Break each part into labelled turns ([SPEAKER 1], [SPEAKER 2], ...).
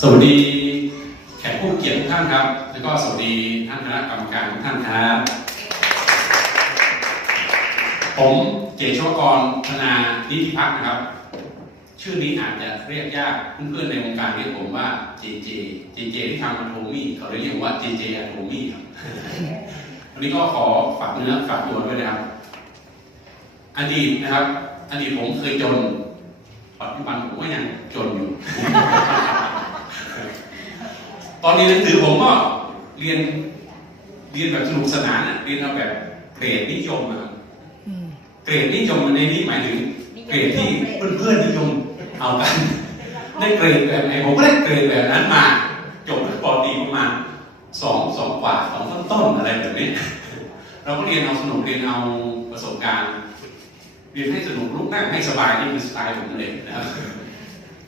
[SPEAKER 1] สวัส
[SPEAKER 2] ดีแขกผู้เกียรติทุกท่านครับ แล้วก็สวัสดีท่านคณะกรรมการทุกท่านครับผมเจชวกรธนานิติพักนะครับ ชื่อนี้อาจจะเรียกยากเพื่อนๆในวงการเรียกผมว่าเจเจเจเจที่ทำอะโทมี่เขาเลยเรียกว่าเจเจอะโทมี่ครับวันนี้ก็ขอฝากเนื้อฝากตัวด้วยนะครับ อดีตนะครับ อดีตผมเคยจนปัจจุบันผมก็ยังจนอยู่ ตอนเรียนหนังสือผมก็เรียนเรียนแบบสนุกสนานอะเรียนเอาแบบเกรดนิยมอะเกรดนิยมในนี้หมายถึงเกรดที่เพื่อนๆนิยมเอากันได้เกรดแบบไหนผมก็ได้เกรดแบบนั้นมา จบปอตรีประมาณสองสองกว่าสองต้นต้นๆอะไรแบบนี้ เราก็เรียนเอาสนุกเรียนเอาประสบการณ์ เรียนให้สนุกลุกนั่งให้สบายนี่คือสไตล์ผมเลยนะครับ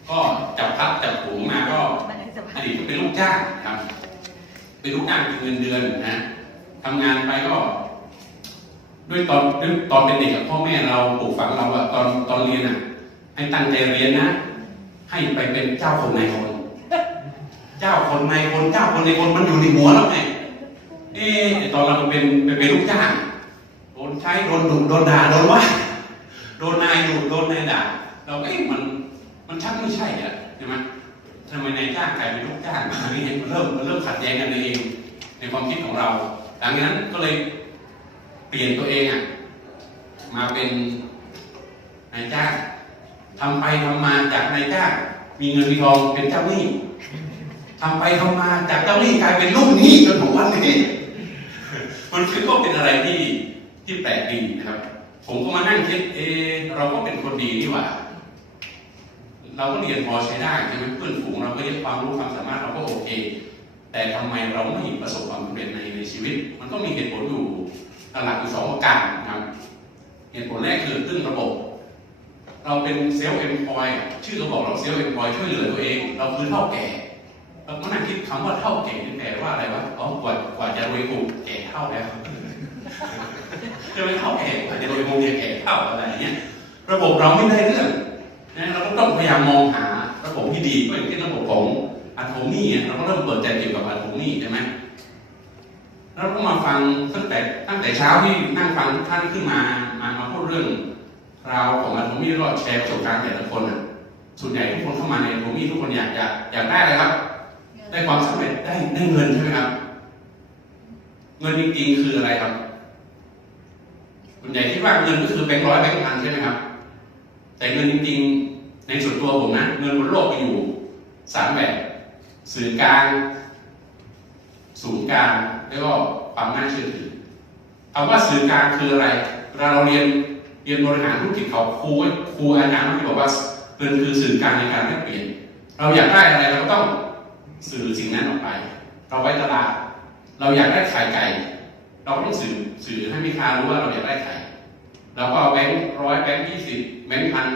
[SPEAKER 2] ก็จับพัดจับผูมาก็ อดีตเป็นลูกจ้างครับ เป็นลูกจ้างเป็นเงินเดือนนะทำงานไปก็ ด้วยตอนด้วยตอนเป็นเด็กกับพ่อแม่เราปลูกฝังเราอะตอนตอนเรียนอะให้ตั้งใจเรียนนะ ให้ไปเป็นเจ้าคนนายคน เจ้าคนนายคนเจ้าคนนายคนมันอยู่ในหัวเราไงเอ๊ะไอ้ตอนเราเป็นเป็นลูกจ้างโดนใช้โดนดุโดนด่าโดนว่าโดนนายดุโดนนายด่าเราก็เอ๊ะมันมันชักไม่ใช่อะใช่ไหม ทำไมนายจ้างกลายเป็นลูกจ้างมาเนี่ยมันเริ่มมันเริ่มขัดแย้งกันเองในความคิดของเราหลังนั้นก็เลยเปลี่ยนตัวเองอะมาเป็นนายจ้างทำไปทำมาจากนายจ้างมีเงินมีทองเป็นเจ้าหนี้ทำไปทำมาจากเจ้าหนี้กลายเป็นลูกหนี้จนถึงวันนี้มันคือก็เป็นอะไรที่ที่แปลกดีนะครับ ผมก็มานั่งคิดเออเราก็เป็นคนดีนี่หว่า เราก็เรียนพอใช้ได้ใช่ไหมเพื่อนฝูงเราก็เรียนความรู้ความสามารถเราก็โอเค แต่ทำไมเราไม่ประสบความสำเร็จในในชีวิต มันก็มีเหตุผลอยู่หลักอยู่สองประการนะครับ เหตุผลแรกคือตึ้งระบบ เราเป็นเซลล์เอ็มพอยชื่อก็บอกเราเซลล์เอ็มพอยช่วยเหลือตัวเอง เราคือเท่าแก่เราก็นั่งคิดคำว่าเท่าแก่นี่แปลว่าอะไรวะอ๋อกว่ากว่าจะรวยกูแก่เท่าแล้วจะไม่เท่าแก่กว่าจะรวยคงจะแก่เท่าอะไรอย่างเงี้ยระบบเราไม่ได้เรื่อง ต้องพยายามมองหาระบบที่ดีก็อย่างเช่นระบบของอะโทมี่เราก็เริ่มเปิดใจเกี่ยวกับอะโทมี่ใช่ไหมแล้วก็มาฟังตั้งแต่ตั้งแต่เช้าที่นั่งฟังท่านขึ้นมามามาพูดเรื่องราวของอะโทมี่แล้วก็แชร์ประสบการณ์แต่ละคนอะส่วนใหญ่ทุกคนเข้ามาในอะโทมี่ทุกคนอยากอยากอยากได้อะไรครับ ได้ความสำเร็จได้ได้เงินใช่ไหมครับ เงินจริงๆคืออะไรครับส่วนใหญ่คิดว่าเงินก็คือแบงค์ร้อยแบงค์พันใช่ไหมครับ แต่เงินจริงๆ ในส่วนตัวผมนะเงินบนโลกมีอยู่สามแบบสื่อกลางศูนย์กลางแล้วก็ความน่าเชื่อถือคำว่าสื่อกลางคืออะไรเวลาเราเรียนเรียนบริหารธุรกิจเขาครูครูอาจารย์เขาจะบอกว่าเงินคือสื่อกลางในการแลกเปลี่ยน เราอยากได้อะไรเราก็ต้องสื่อสิ่งนั้นออกไป เราไว้ตลาด เราอยากได้ไข่ไก่ เราต้องสื่อสื่อให้ลูกค้ารู้ว่าเราอยากได้ไข่เราก็เอาแบงค์ร้อยแบงค์ยี่สิบแบงค์พัน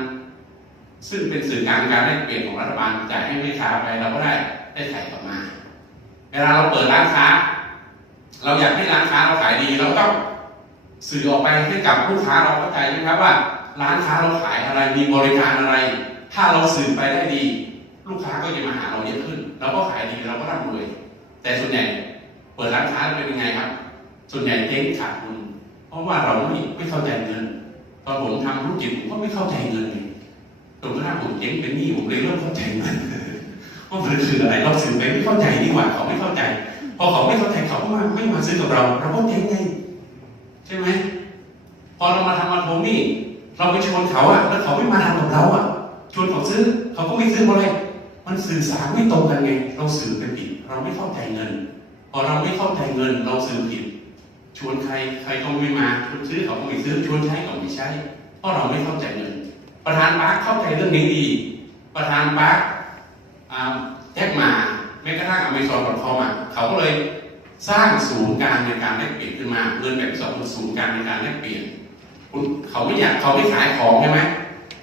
[SPEAKER 2] ซึ่งเป็นสื่อกลางการแลกเปลี่ยนของรัฐบาลจ่ายให้ลูกค้าไปเราก็ได้ได้ไข่กลับมา เวลาเราเปิดร้านค้า เราอยากให้ร้านค้าเราขายดี เราต้องสื่อออกไปให้กับลูกค้าเราเข้าใจนะครับว่า ร้านค้าเราขายอะไรมีบริการอะไร ถ้าเราสื่อไปได้ดี ลูกค้าก็จะมาหาเราเยอะขึ้นเราก็ขายดีเราก็ร่ำรวยแต่ส่วนใหญ่เปิดร้านค้าเป็นยังไงครับ ส่วนใหญ่เจ๊งขาดทุนเพราะว่าเราไม่ไม่เข้าใจเงินตอนผมทำธุรกิจผมก็ไม่เข้าใจเงินไงจ นกระทั่งผมเจ๊งเป็นหนี้ผมเลยเริ่มเข้าใจเงินว่ามันคืออะไรเราสื่อไปไม่เข้าใจดีกว่าเขาไม่เข้าใจ พอเขาไม่เข้าใจเขาก็มาไม่มาซื้อกับเราเราก็เจ๊งไงใช่ไหมพอเรามาทำมาโทมี่เราไปชวนเขาอะแล้วเขาไม่มาทำกับเราอะชวนเขาซื้อ เขาก็ไม่ซื้อเพราะอะไรมันสื่อสารไม่ตรงกันไง เราสื่อเป็นผิด เราไม่เข้าใจเงิน พอเราไม่เข้าใจเงิน เราสื่อผิด ชวนใครใครก็ไม่มาชวนซื้อเขาก็ไม่ซื้อชวนใช้ก็ไม่ใช้เพราะเราไม่เข้าใจเงิน ประธานบาร์เข้าใจเรื่องนี้ดี ประธานบาร์แจ็คมาแม้กระทั่งอเมซอนดอทคอมอะเขาก็เลยสร้างศูนย์การในการแลกเปลี่ยนขึ้นมาเงินแบบสองเป็นศูนย์การในการแลกเปลี่ยนเขาไม่อยากเขาไม่ขายของใช่ไหม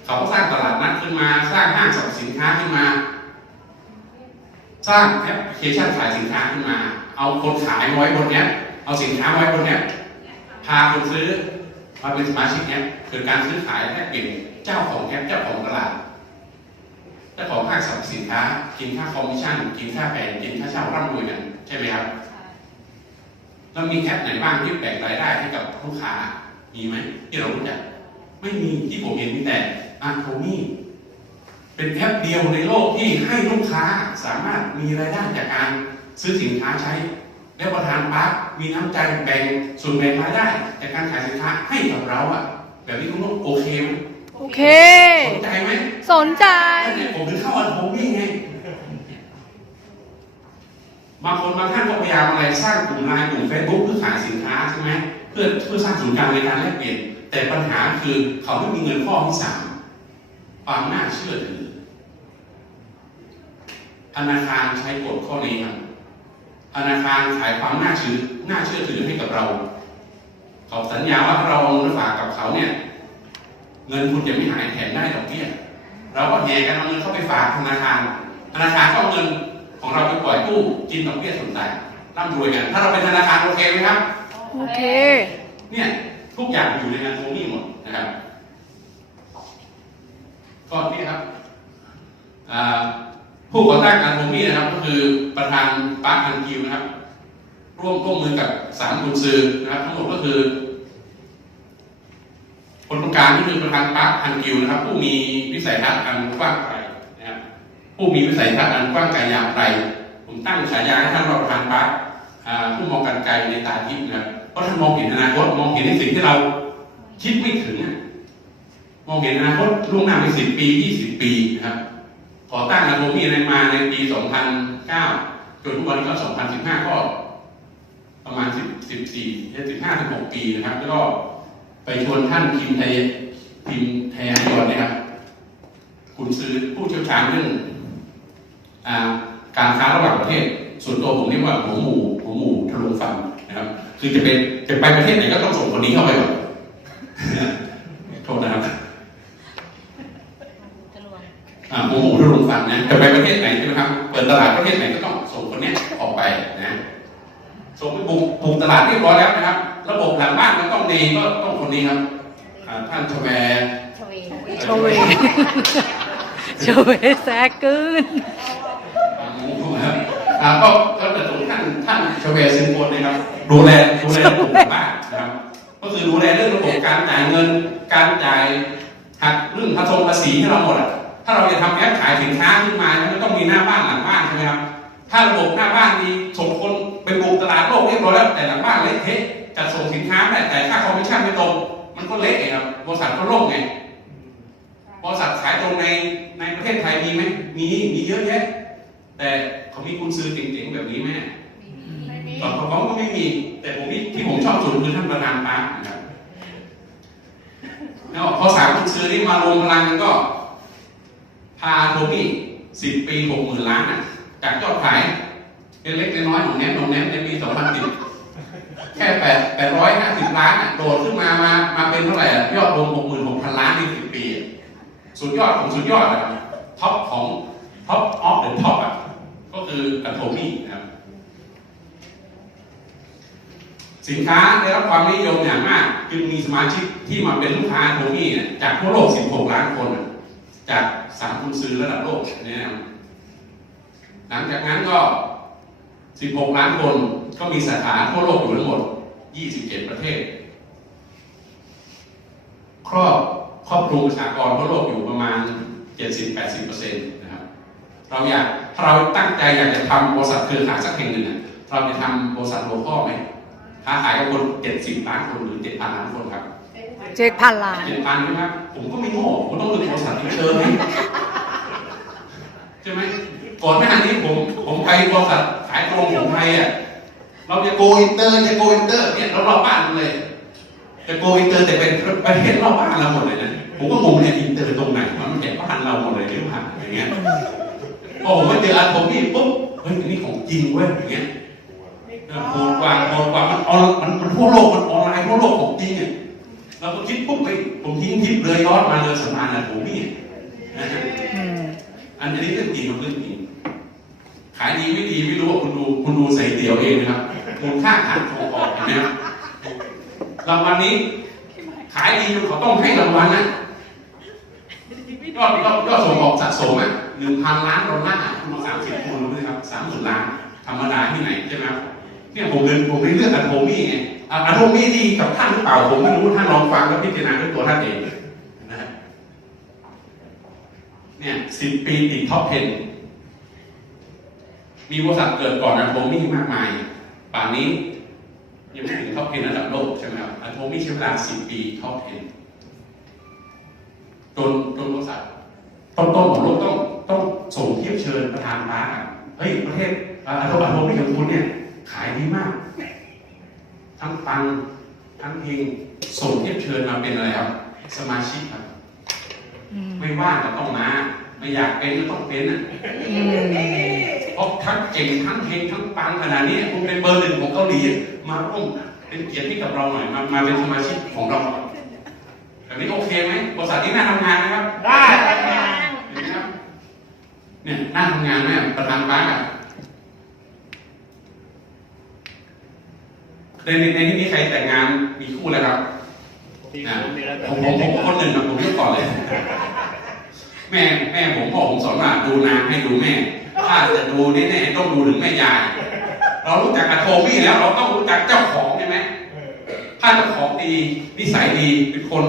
[SPEAKER 2] เขาก็สร้างตลาดนัดขึ้นมา สร้างห้างสรรพสินค้าขึ้นมา สร้างแอปพลิเคชันขายสินค้าขึ้นมา เอาคนขายไว้บนแอปเอาสินค้ามาไว้บนแอปพาคนซื้อมาเป็นสมาชิกแอปเกิดการซื้อขายแลกเปลี่ยน เจ้าของแอปเจ้าของตลาดเจ้าของห้างสรรพสินค้า กินค่าคอมมิชชั่น กินค่าแผงกินค่าเช่าร่ำรวยกันใช่ไหมครับแล้วมีแอปไหนบ้างที่แบ่งรายได้ให้กับลูกค้ามีไหมที่เรารู้จักไม่มีที่ผมเห็นมีแต่อาโทนี่เป็นแอปเดียวในโลกที่ให้ลูกค้าสามารถมีรายได้จากการซื้อสินค้าใช้ แล้วประธานปั๊บมีน้ำใจแบ่งส่วนแบ่งรายได้จากการขายสินค้าให้กับเราอะแบบนี้คุณลูกโอเคไหม
[SPEAKER 3] โอเค
[SPEAKER 2] สนใจไหม
[SPEAKER 3] สนใจ
[SPEAKER 2] ผมถึงเข้าอันโฮมี่ไงบางคนบางท่านก็พยายามอะไรสร้างกลุ่มไลน์กลุ่มเฟซบุ๊กเพื่อขายสินค้าใช่ไหมเพื่อเพื่อสร้างศูนย์กลางในการแลกเปลี่ยน แต่ปัญหาคือเขาไม่มีเงินข้อที่สามความน่าเชื่อถือธนาคารใช้กฎข้อนี้ครับธนาคารขายความน่าเชื่อน่าเชื่อถือให้กับเรา เขาสัญญาว่าถ้าเราเอาเงินฝากกับเขาเนี่ย เงินคุณจะไม่หายแถมได้ดอกเบี้ยเราก็แห่กันเอาเงินเข้าไปฝากธนาคาร ธนาคารก็เอาเงินของเราไปปล่อยกู้กินดอกเบี้ยสนใจร่ำรวยกัน ถ้าเราเป็นธนาคารโอเคไหมครับ
[SPEAKER 3] โอเค
[SPEAKER 2] เนี่ยทุกอย่างอยู่ในงานโทนี่หมดนะครับก็นี่ครับอ่าผู้ก่อตั้งการโทนี่นะครับ ก็คือประธานปาร์คฮันกิวนะครับ ร่วมร่วมมือกับสามกุญซือนะครับ ทั้งหมดก็คือ คนตรงกลางก็คือประธานปาร์คฮันกิวนะครับ ผู้มีวิสัยทัศน์อันกว้างไกลนะครับผู้มีวิสัยทัศน์อันกว้างไกลยาวไกลผมตั้งฉายาให้ท่านว่าประธานปาร์คผู้มองกันไกลในตาทิพย์นะครับเพราะท่านมองเห็นอนาคตมองเห็นในสิ่งที่เราคิดไม่ถึงมองเห็นอนาคตล่วงหน้าไปสิบปียี่สิบปีนะครับก่อตั้งอาโรมีอะไรมาในปี2009จนทุกวันนี้ก็2015ก็ประมาณ10 14 15 16ปีนะครับ แล้วก็ ไปชวนท่านพิมพ์ไทยพิมพ์ไทยยอนนะครับ คุณซื้อผู้เชี่ยวชาญเรื่องอาการค้าระหว่างประเทศ ส่วนตัวผมเรียกว่าหัวหมูหัวหมูทะลุฟันนะครับ คือจะเป็นจะไปประเทศไหนก็ต้องส่งคนนี้เข้าไปก่อนโทษนะครับอ่าหัวหมูทะลุฟันนะจะไปประเทศไหนใช่ไหมครับ เปิดตลาดประเทศไหนก็ต้องส่งคนเนี้ยออกไปนะส่งไปบุกบุกตลาดเรียบร้อยแล้วนะครับ ระบบหลังบ้านมันต้องดีก็ต้องคนนี้ครับอ่าท่านชแวร์
[SPEAKER 3] โชเวโชเวแซกกืน
[SPEAKER 2] อ่าก็ก็จะตรงท่านท่านชเวซินโคนนะครับดูแลดูแลระบบบ้านนะครับ ก็คือดูแลเรื่องระบบการจ่ายเงิน การจ่ายหักเรื่องภาษีภาษีให้เราหมดอะถ้าเราจะทำแอปขายสินค้าขึ้นมามันต้องมีหน้าบ้านหลังบ้านใช่ไหมครับถ้าระบบหน้าบ้านดีส่งคนไปบุกตลาดโลกเรียบร้อยแล้วแต่หลังบ้านเละเทะ จัดส่งสินค้าไม่ได้แต่ค่าคอมมิชชั่นไม่ตรงมันก็เละไงครับบริษัทก็ล่มไงบริษัทขายตรงในในประเทศไทยมีไหมมีมีเยอะแยะ แต่เขามีคุณซื้อเจ๋งๆแบบนี้ไหมตอนเขาก็ไม่มี แต่ผมที่ที่ผมชอบสุดคือท่านประธานปาร์คนะครับแล้วพอสามคุณซื้อนี่มารวมพลังกันก็พาโทบี้สิบปีหกหมื่นล้านอะจากยอดขายเล็กๆน้อยๆของแนมของแนมในปีสองพันสิบ แค่แปดแปดร้อยห้าสิบล้านอะโดดขึ้นมามามาเป็นเท่าไหร่อะยอดรวมหกหมื่นหกพันล้านในสิบปี สุดยอดของสุดยอดนะครับท็อปของท็อปออฟเดอะท็อปอะก็คืออันโทมี่นะครับสินค้าได้รับความนิยมอย่างมาก จึงมีสมาชิกที่มาเป็นลูกค้าโทมี่จากทั่วโลก 16 ล้านคน จากสามคุณซื้อระดับโลกเนี่ยหลังจากนั้นก็ 16 ล้านคน ก็มีสาขาทั่วโลกอยู่ทั้งหมด 27 ประเทศ ครอบครอบคลุมประชากรทั่วโลกอยู่ประมาณ 70-80%นะครับ เราอยากถ้าเราตั้งใจอยากจะทำบริษัทเครือข่ายสักแห่งหนึ่งอะเราจะทำบริษัทโลคอลไหมค้าขายกับคน 70 ล้านคนหรือ 7,000 ล้านคนครับ
[SPEAKER 3] เจ็ดพันล้าน
[SPEAKER 2] 7,000ใช่ไหมครับผมก็ไม่โง่ผมต้องเป็นบริษัทอินเตอร์ไหมใช่ไหมก่อนหน้านี้ผมผมไปบริษัทขายตรงของไทยอะ เราจะโกอินเตอร์จะโกอินเตอร์เนี่ยเรารอบบ้านเลยจะโกอินเตอร์แต่เป็นประเทศรอบบ้านเราหมดเลยนะผมก็งงเนี่ยอินเตอร์ตรงไหนมันแค่บ้านเราหมดเลยที่ผ่านอย่างเงี้ยพอผมาเจออาผมนี่ปุ๊บเฮ้ยอันนี้ของจริงเว้ยอย่างเงี้ยโหดกว่าโหดกว่ามันออนมันมันทั่วโลกมันออนไลน์ทั่วโลกของจริงอะเราก็คิดปุ๊บไปผมทิ้งทิปเลยย้อนมาเลยสมานนะผมนี่นะฮะ
[SPEAKER 3] อั
[SPEAKER 2] นนี้เรื่องจริงมันเรื่องจริงขายดีไม่ดีไม่รู้ว่าคุณดูคุณดูใส่เตี๋ยวเองนะครับ มูลค่าขายของออกนไหมครับรางวัลนี้ ขายดีจนเขาต้องให้รางวัลนะยอดยอดยอดส่งออกสะสมอะหนึ่งพันล้านดอลลาร์คุณสามสิบคูณรู้ไหมครับสามสิบล้านธรรมดาที่ไหนใช่ไหมครับเนี่ยผมเดินผมไปเลือกอะโทมี่ไงอะโทมี่ดีกับท่านหรือเปล่าผมไม่รู้ท่านลองฟังแล้วพิจารณาด้วยตัวท่านเองนะฮะเนี่ยสิบปีติดท็อป 10 มีบริษัทเกิดก่อนอะโทมี่มากมาย ป่านนี้ยังไม่ถึงท็อป10ระดับโลกใช่ไหมครับอะโทมี่ใช้เวลาสิบปีท็อป10จนจนบริษัทต้นๆของโลกต้องต้องส่งเทียบเชิญประธานร้านอะเฮ้ยประเทศอาโทอาโทไม่ของคุณเนี่ยขายดีมาก ทั้งฟังทั้งเพลงส่งเทียบเชิญมาเป็นอะไรครับ สมาชิกครับ
[SPEAKER 3] อืม
[SPEAKER 2] ไม่ว่างก็ต้องมา ไม่อยากเป็นก็ต้องเป็นอะ
[SPEAKER 3] อืม
[SPEAKER 2] เพราะทั้งเก่งทั้งเพลงทั้งปังขนาดนี้คุณเป็นเบอร์หนึ่งของเกาหลีมาร่วมเป็นเกียรติให้กับเราหน่อยมามาเป็นสมาชิกของเราแบบนี้โอเคไหมบริษัทนี้น่าทำงานไหมครับ
[SPEAKER 1] ได้
[SPEAKER 2] เห็นไหมครับเนี่ยน่าทำงานไหมประธานปาร์กอะในในในที่นี้ใครแต่งงานมีคู่แล้วครับ
[SPEAKER 1] ที่
[SPEAKER 2] นะ
[SPEAKER 1] ผมมีแล้วแต่
[SPEAKER 2] ผมผมผมคนหนึ่งนะผมยกก่อนเลย แม่แม่ผมพ่อผมสอนว่าดูนางให้ดูแม่ ถ้าจะดูแน่ๆต้องดูถึงแม่ยายเรารู้จักอะโทมี่แล้ว เราต้องรู้จักเจ้าของใช่ไหมถ้าเจ้าของดีนิสัยดีเป็นคน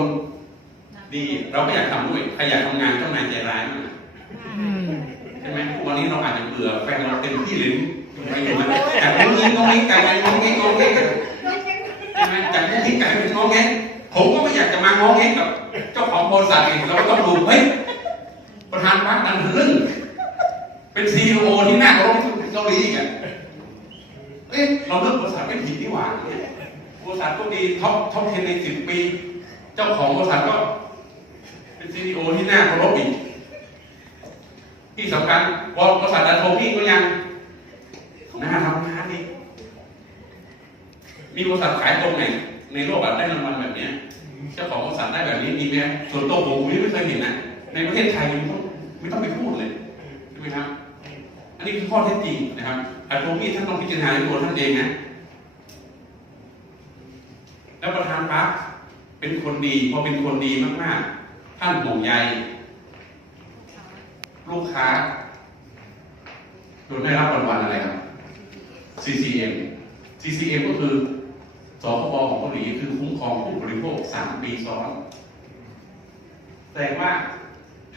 [SPEAKER 2] ดีเราก็อยากทำด้วยใครอยากทำงานเจ้านายใจร้ายมาก
[SPEAKER 3] อืม
[SPEAKER 2] ใช่ไหมวันนี้เราอาจจะเบื่อแฟนเราเต็มที่เลยไม่อยู่ไหมจากงนี้งงนี้กลายเป็นงงนี้งงนี้ใช่ไหมจากงงนี้กลายเป็นงงนี้ผมก็ไม่อยากจะมางงนี้กับเจ้าของบริษัทเองเราก็ต้องดูเฮ้ย ประธานพักนันเรื่งเป็นซีอีโอที่น่าเคารพที่สุดในเกาหลีอีกอะเอ้ยเราเลือกบริษัทไม่ผิดนี่หว่าเนี่ยบริษัทก็ดีท็อปท็อปเทนในสิบปี เจ้าของบริษัทก็ เป็นซีอีโอที่น่าเคารพอีกที่สำคัญบริษัทดันโทมี่ก็ยังน่าทำงานอีกมีบริษัทขายตรงไหนในโลกแบบได้รางวัลแบบเนี้ยเจ้าของบริษัทได้แบบนี้มีไหมส่วนตัวผมผมยังไม่เคยเห็นนะ ในประเทศไทยไม่ต้องไม่ต้องไปพูดเลยใช่ไหมครับ อันนี้คือข้อเท็จจริงนะครับดันโทมี่ท่านต้องพิจารณาในตัวท่านเองนะ แล้วประธานพรรคเป็นคนดีพอเป็นคนดีมากๆ ท่านห่วงใยลูกค้าโดยได้รับรางวัลอะไรครับ CCM CCM ก็คือสคบของเกาหลีคือคุ้มครองผู้บริโภคสามปีซ้อนแสดงว่า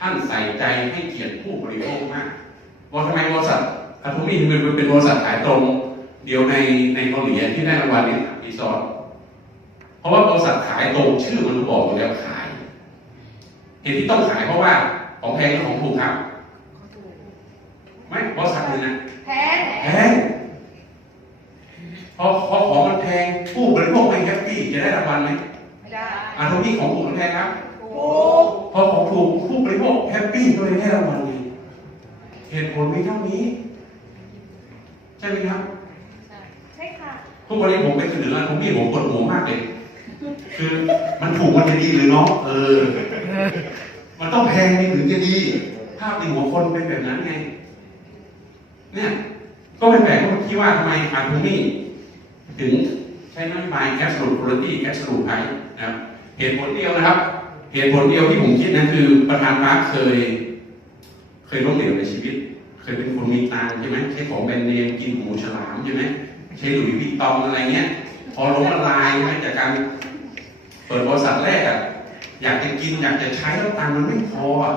[SPEAKER 2] ท่านใส่ใจให้เกียรติผู้บริโภคมากว่าทำไมบริษัทอะโทมี่ถึงเป็นเป็นบริษัทขายตรง เดียวในในเกาหลีที่ได้รางวัลนี้สามปีซ้อนเพราะว่าบริษัทขายตรงชื่อมันบอกอยู่แล้วขาย เหตุที่ต้องขายเพราะว่าของแพงหรือของถูกครับไม่บริษัทหนึ่งนะ
[SPEAKER 4] แพ้
[SPEAKER 2] แพงพอพอของมันแพงผู้บริโภคไม่แฮปปี้จะได้รางวัลไหม
[SPEAKER 4] ไม่ได้
[SPEAKER 2] อ่าทุกที่ของถูกมันแพงครับ
[SPEAKER 4] ถูก
[SPEAKER 2] พอของถูกผู้บริโภคแฮปปี้ก็เลยได้รางวัลไงเหตุผลมีเท่านี้ ใช่ไหมครับ
[SPEAKER 4] ใช่ค่ะ
[SPEAKER 2] ทุกวันนี้ผมไปเสนอผมพี่ผมปวดหัวมากเลย คือมันถูกมันจะดีหรือเนาะเออ มันต้องแพงถึงจะดี ภาพในหัวคนเป็นแบบนั้นไง เนี่ย ก็เป็นแบบที่คิดว่าทำไมอาร์ทูมี่ถึงใช้นโยบายแคสรูคุณภาพแคสรูไทยนะครับเหตุผลเดียวนะครับ เหตุผลเดียวที่ผมคิดนะคือประธานพรรคเคย เคยล้มเหลวในชีวิต เคยเป็นคนมีตังใช่ไหมใช้ของแบรนด์เนมกินหมูฉลามใช่ไหมใช้หลุยส์วิตตองอะไรเงี้ย พอล้มละลายไหมจากการเปิดบริษัทแรกอะอยากจะกินอยากจะใช้แล้วตังมันไม่พออะ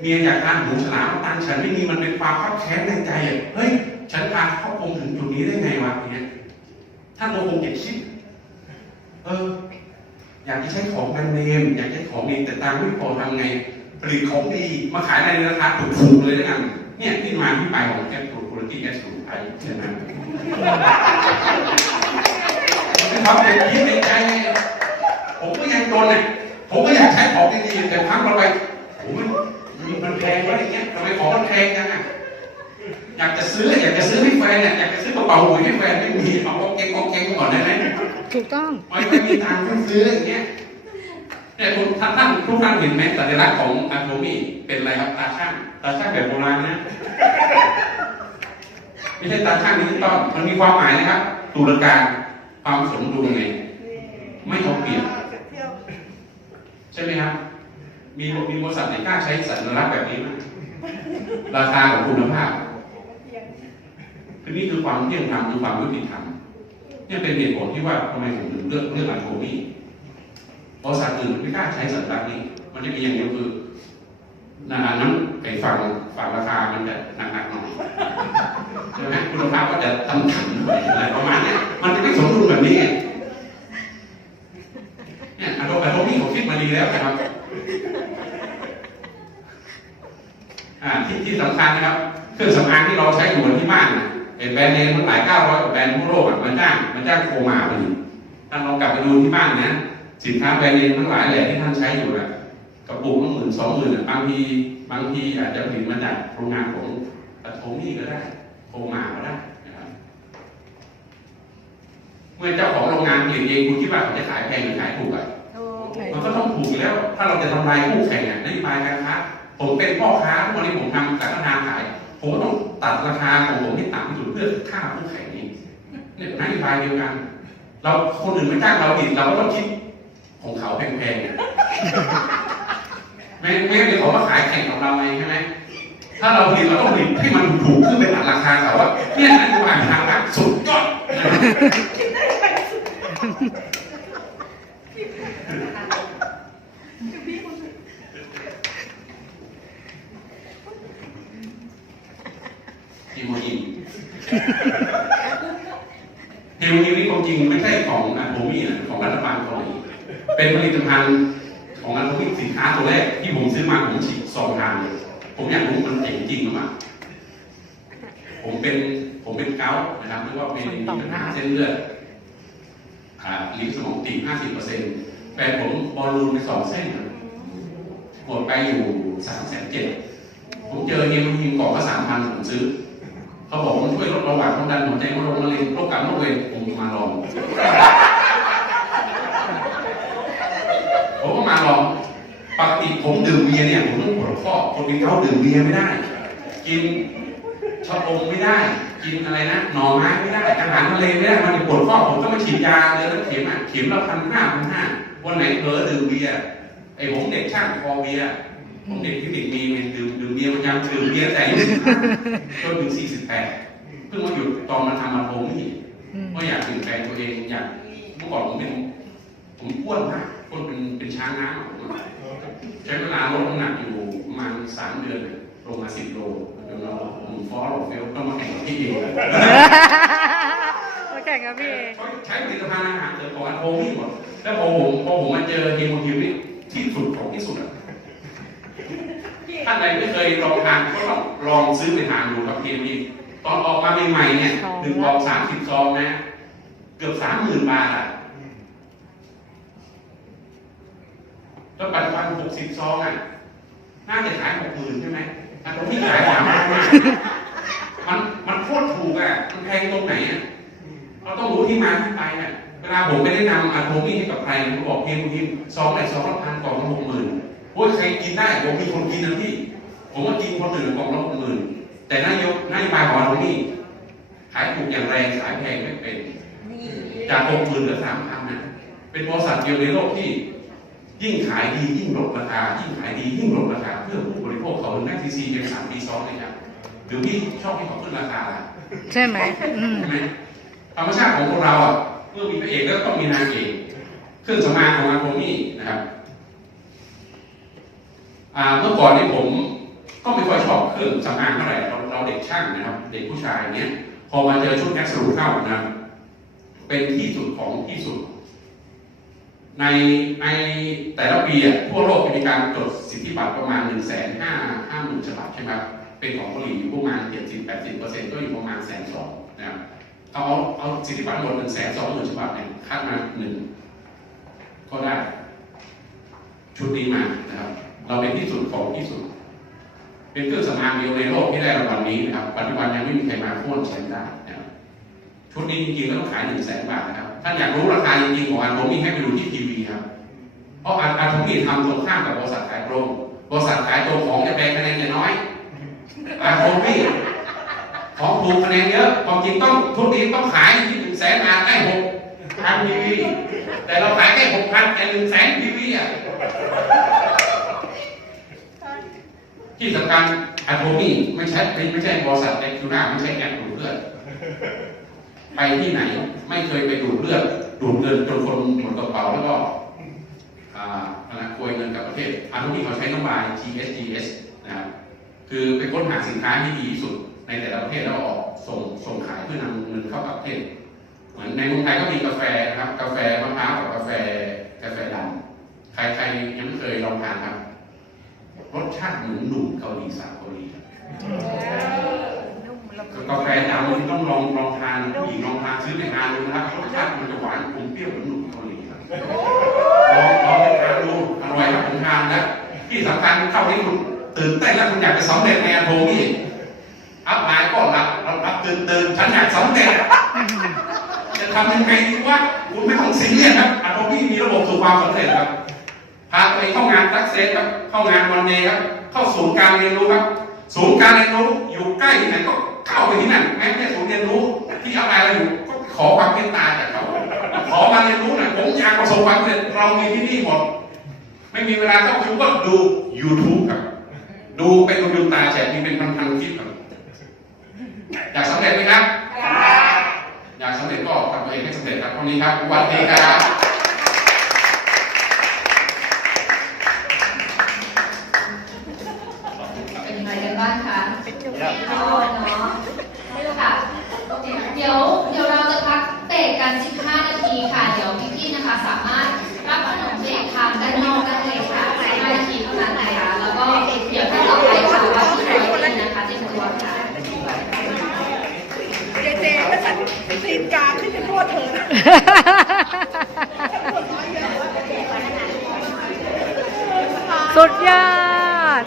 [SPEAKER 2] เมียอยากทานหมูฉลามตังฉันไม่มีมันเป็นความคับแค้นในใจอะเฮ้ยฉันพาครอบครัวถึงจุดนี้ได้ไงวะอย่างเงี้ยท่านก็คงเก็บคิด เออ อยากจะใช้ของแบรนด์เนมอยากใช้ของดีแต่ตังค์ไม่พอทำไงผลิตของดีมาขายในราคาถูกๆเลยแล้วกันเนี่ยที่มาที่ไปของแคปซูลคุณภาพแคปซูลไทยใช่ไหนะครับเป็นยิ้มในใจไงผมก็ยังจนเนี่ยผมก็อยากใช้ของดีๆแต่ครั้งต่อไปผมมันมันแพงวะอย่างเงี้ยทำไมของมันแพงจังอะอยากจะซื้ออยากจะซื้อให้แฟนเนี่ยอยากจะซื้อกระเป๋าหวยให้แฟนไม่มีเอากองแกงกอง แกงก่อนได้ไหม
[SPEAKER 3] ถูกต้อง
[SPEAKER 2] ไม่ไม่มีตังค์ซื้ออย่างเงี้ยเนี่ยคุณท่านท่านทุกท่านเห็นไหมสัญลักษณ์ของอาโทมี่เป็นอะไรครับตาช่างตาช่างแบบโบราณนะไม่ใช่ตาช่างดิจิตอลมันมีความหมายนะครับตุลการความสมดุลไงไม่เอาเปรียบใช่ไหมครับ มีมีบริษัทไหนกล้าใช้สัญลักษณ์แบบนี้ไหมราคาของคุณภาพคือนี่คือความเที่ยงธรรมคือความยุติธรรมเนี่เป็นเหตุผลที่ว่าทำไมผมถึงเลือกเลือกอันโทมี่บริษัทอื่นไม่กล้าใช้สัญลักษณ์นี้ มันจะมีอย่างเดียวคือนะอันนั้นไอ้ฝั่งฝั่งราคามันจะหนักๆหน่อยใช่ไหมคุณภาพก็จะต่ำๆหน่อยอะไรประมาณนี้มันจะไม่สมดุลแบบนี้เนี่ยอันโทอันโทมี่ผมคิดมาดีแล้วนะครับอ่าที่ที่สำคัญนะครับ เครื่องสำอางที่เราใช้อยู่ที่บ้านน่ะ ไอ้แบรนด์เนมมันหลายเก้าร้อยกว่าแบรนด์ทั่วโลกอะมันจ้างมันจ้างโคมาไปอยู่ท่านลองกลับไปดูที่บ้านนะสินค้าแบรนด์เนมทั้งหลายแหละที่ท่านใช้อยู่อะกระปุกละหมื่นสองหมื่นอะบางทีบางทีอาจจะผลิตมาจากโรงงานของอะโทมี่ก็ได้โคมาก็ได้นะครับเมื่อเจ้าของโรงงานผลิตเองคุณคิดว่าเขาจะขายแพงหรือขายถูกอะมันก็ต้องถูกอยู่แล้ว ถ้าเราจะทำลายคู่แข่งอะนโยบายการค้าผมเป็นพ่อค้าทุกวันนี้ผมทำสังฆทานขาย ผมก็ต้องตัดราคาของผมให้ต่ำที่สุดเพื่อฆ่าคู่แข่งนี้เนี่ยนโยบายเดียวกัน เราคนอื่นมาจ้างเราผิดเราก็ต้องคิดของเขาแพงๆอะไม่ไม่เดี๋ยวเขามาขายแข่งกับเราไงใช่ไหมถ้าเราผลิตเราต้องผลิตให้มันถูกขึ้นไปตัดราคาเขาว่าเนี่ยนโยบายทางรัฐสุดยอดนะครับ เฮโมยิม เฮโมยิมนี่ความจริงไม่ใช่ของอันโทมี่นะของรัฐบาลเกาหลีเป็นผลิตภัณฑ์ของอันโทมี่สินค้าตัวแรกที่ผมซื้อมาผมฉีดซองทานเลยผมอยากรู้มันเจ๋งจริงหรือเปล่าผมเป็นผมเป็นเกาต์นะครับเรียกว่าเป็นมีปัญหาเส้นเลือดอ่าลิ้นสมองตีบ50เปอร์เซ็นต์แฟนผมบอลลูนไปสองเส้นหมดไปอยู่สามแสนเจ็ดผมเจอเฮโมยิมกล่องละสามพันผมซื้อ เขาบอกมันช่วยลดระหว่างความดันหัวใจมะเร็งมะเร็งโรคกำมะเร็งผมมาลองผมก็มาลองปกติผมดื่มเบียร์เนี่ยผมต้องปวดข้อคนเป็นเขาดื่มเบียร์ไม่ได้ กินชะอมไม่ได้ กินอะไรนะหน่อไม้ไม่ได้อาหารทะเลไม่ได้มันปวดข้อผมต้องมาฉีดยาเลยแล้วเข็มอะเข็มละพันห้าพันห้าวันไหนเผลอดื่มเบียร์ไอ้ผมเด็กช่างคอเบียร์ ผมเด็กที่เด็กมีเนี่ยดื่มดื่มเบียร์ประจำดื่มเบียร์แต่อายุสิบห้าจนถึงสี่สิบแปดเพิ่งมาหยุดตอนมาทำมาโทนี่
[SPEAKER 3] อืม
[SPEAKER 2] ก็อยากเปลี่ยนแปลงตัวเองอยากเมื่อก่อนผมเป็นผมอ้วนมากอ้วนเป็นเป็นช้างน้ำอะผมอะใช้เวลาลดน้ำหนักอยู่ประมาณสามเดือนเลยลงมาสิบโลจนเราผมฟอสเฟลต้องมาแข่งกับพี่เอง
[SPEAKER 3] มาแข่งกับพี่เอ
[SPEAKER 2] ใช้ผลิตภัณฑ์อาหารเสริมของอันโทมี่หมดแล้วพอผมพอผมมาเจอเฮโมฮิวนี่ที่สุดของที่สุดอะ ท่านใดไม่เคยลองทานก็ต้องลองซื้อไปทานดูครับเฮโมฮิวตอนออกมาใหม่ๆเนี่ยหนึ่งกล่องสามสิบซองนะ เกือบสามหมื่นบาทอะแล้วปัจจุบันหกสิบซองอะน่าจะขายหกหมื่นใช่ไหมอันที่ขายสามพันอะมันมันโคตรถูกอะ มันแพงตรงไหนอะเราต้องรู้ที่มาที่ไปอะเวลาผมไปแนะนำอะโทมี่ให้กับใครผมบอกเพียงพิมซองไหนซองละพันกล่องละหกหมื่นโอ้ย ใครกินได้ผมมีคนกินนะพี่ ผมก็กินคนอื่นกล่องละหกหมื่นแต่นายกนายบายของอะโทมี่ขายถูกอย่างแรงขายแพงไม่เป็น จากหกหมื่นเหลือสามพันนะเป็นบริษัทเดียวในโลกที่ ยิ่งขายดียิ่งลดราคายิ่งขายดียิ่งลดราคาเพื่อผู้บริโภคเขาถึงได้ทีซีเป็นสามปีซ้อนเลยครับหรือพี่ชอบให้เขาขึ้นราคาล่ะ
[SPEAKER 3] ใช่ไหมอืม
[SPEAKER 2] ใช่ไหมธรรมชาติของคนเราอะเมื่อมีพระเอกแล้วก็ต้องมีนางเอกเครื่องสำอางของอาโทนี่นะครับอ่า เมื่อก่อนนี่ผมก็ไม่ค่อยชอบเครื่องสำอางเท่าไหร่เราเราเด็กช่างนะครับ เด็กผู้ชายเนี้ย พอมาเจอชุดแอคสรูเข้านะเป็นที่สุดของที่สุด ในในแต่ละปีทั่วโลกมีการจดสิทธิบัตรประมาณหนึ่งแสนห้าห้าหมื่นฉบับใช่ไหมครับเป็นของเกาหลีอยู่ประมาณเจ็ดสิบแปดสิบเปอร์เซ็นต์ก็อยู่ประมาณแสนสองนะครับเอาเอาเอาสิทธิบัตรหมดหนึ่งแสนสองหมื่นฉบับเนี่ยคัดมาหนึ่งก็ได้ ชุดนี้มานะครับ เราเป็นที่สุดของที่สุด เป็นเครื่องสำอางเดียวในโลกที่ได้รางวัลนี้นะครับ ปัจจุบันยังไม่มีใครมาโค่นแชมป์ได้นะครับชุดนี้จริงๆแล้วต้องขายหนึ่งแสนบาทนะครับท่านอยากรู้ราคาจริงๆของอันผมมีให้ไปดูที่ทีวีครับ เพราะอันอันผมมีทำตรงข้ามกับบริษัทขายตรงบริษัทขายตรงของจะแพงคะแนนจะน้อยอันผมมีของถูกคะแนนเยอะความจริงต้องทุนนี้ต้องขายที่หนึ่งแสนบาทได้หกพันทีวีแต่เราขายแค่หกพันแต่หนึ่งแสนทีวีอะ ที่สำคัญอะโทมี่ไม่ใช่ไม่ใช่บริษัทเอ็กซ์คูน่าไม่ใช่แอปดูดเลือดไปที่ไหนไม่เคยไปดูดเลือดดูดเงินจนคนหมดกระเป๋าแล้วก็อะไระคุยเงินกับประเทศอะโทมี่เขาใช้นโยบาย GSGS นะครับคือไปค้นหาสินค้าที่ดีที่สุดในแต่ละประเทศแล้วออกส่งส่งขายเพื่อนำเงินเข้าประเทศ เหมือนในเมืองไทยก็มีกาแฟนะครับ กาแฟมะพร้าวกับกาแฟกาแฟดำใครใครยังไม่เคยลองทานครับ รสชาติเหมือนหนุ่มเกาหลีสาวเกาหลีครับกาแฟดำนี่ต้องลองลองทานผู้หญิงลองทานซื้อไปทานดูนะครับรสชาติมันจะหวานอมเปรี้ยวเหมือนหนุ่มเกาหลีครับลองลองไปทานดูอร่อยครับผมทานแล้วที่สำคัญเข้าที่คุณตื่นเต้นแล้วคุณอยากจะสำเร็จในอาโทนี่อัพไลน์ก็รับเรารับตื่นตื่นฉันอยากสำเร็จจะทำยังไงดีวะคุณไม่ต้องซีเรียสครับอาโทนี่มีระบบสู่ความสำเร็จครับ พาไปเข้างานทักเซสครับ เข้างานวันเดย์ครับ เข้าศูนย์การเรียนรู้ครับ ศูนย์การเรียนรู้อยู่ใกล้ที่ไหนก็เข้าไปที่นั่นแม้แต่ศูนย์เรียนรู้ที่อะไรเราอยู่ก็ขอความเมตตาจากเขาขอมาเรียนรู้หน่อยผมอยากประสบความสำเร็จเรามีที่นี่หมดไม่มีเวลาเข้าคิวก็ดู YouTube ครับ ดูไปดูดูตาแฉะมีเป็นพันๆคลิปครับอยากสำเร็จไหมครับ อยากสำเร็จก็ทำตัวเองให้สำเร็จครับเท่านี้ครับวัสดีครับ
[SPEAKER 4] เป็นยังไงกันบ้างคะชอบเนาะค่ะ เดี๋ยวเดี๋ยวเราจะพักเบรกกัน 15 นาทีค่ะ เดี๋ยวพี่ๆนะคะ สามารถรับขนมเบรกทานด้านนอกได้เลยค่ะ15นาทีเท่านั้นนะคะแล้วก็เดี๋ยวถ้าต่อไปค่ะว่าที่ร้อยเองนะคะเจะตัวค่ะ
[SPEAKER 5] เจเจก็ฉันตีนกาขึ้นไปโทษเธอนะ
[SPEAKER 3] สุดยอด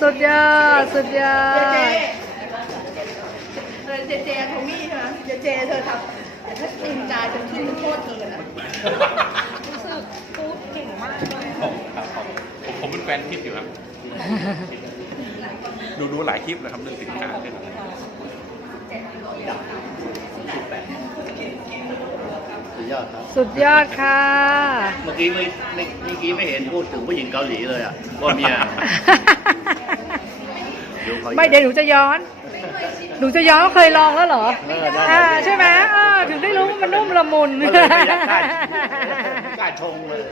[SPEAKER 3] สุดยอด สุดยอ
[SPEAKER 5] เจเจ
[SPEAKER 3] ด
[SPEAKER 5] เออเจเจโทมี่ใช่ไหมเจเจเธอทำแต่ถ้าตีนกาฉันขึ้นไปโทษเธอนะรู้สึกพูดเก่งมากเลย
[SPEAKER 1] ผมครับผมผมผมเป็ นแฟนคลิปอยู่ครับ ดูดูหลายคลิปนะครับเรื่องสินค้าเนี่ยครับ
[SPEAKER 6] สุดยอดครับ
[SPEAKER 3] สุดยอดค่ะ
[SPEAKER 6] เมื่อกี้ไม่ไม่เมื่อกี้ไม่เห็นพูดถึงผู้หญิงเกาหลีเลยอะว่าเมียดูขา
[SPEAKER 3] ไม่เดี๋ยวหนูจะย้อน หนูจะย้อนว่าเคยลองแล้วเหรอ
[SPEAKER 6] เออได้
[SPEAKER 3] อ่าใช่ไหมเออถึงได้รู้ว่ามันนุ่มละมุน
[SPEAKER 6] ก็เลยไม่อยากกล้าไม่กล้าชงเลย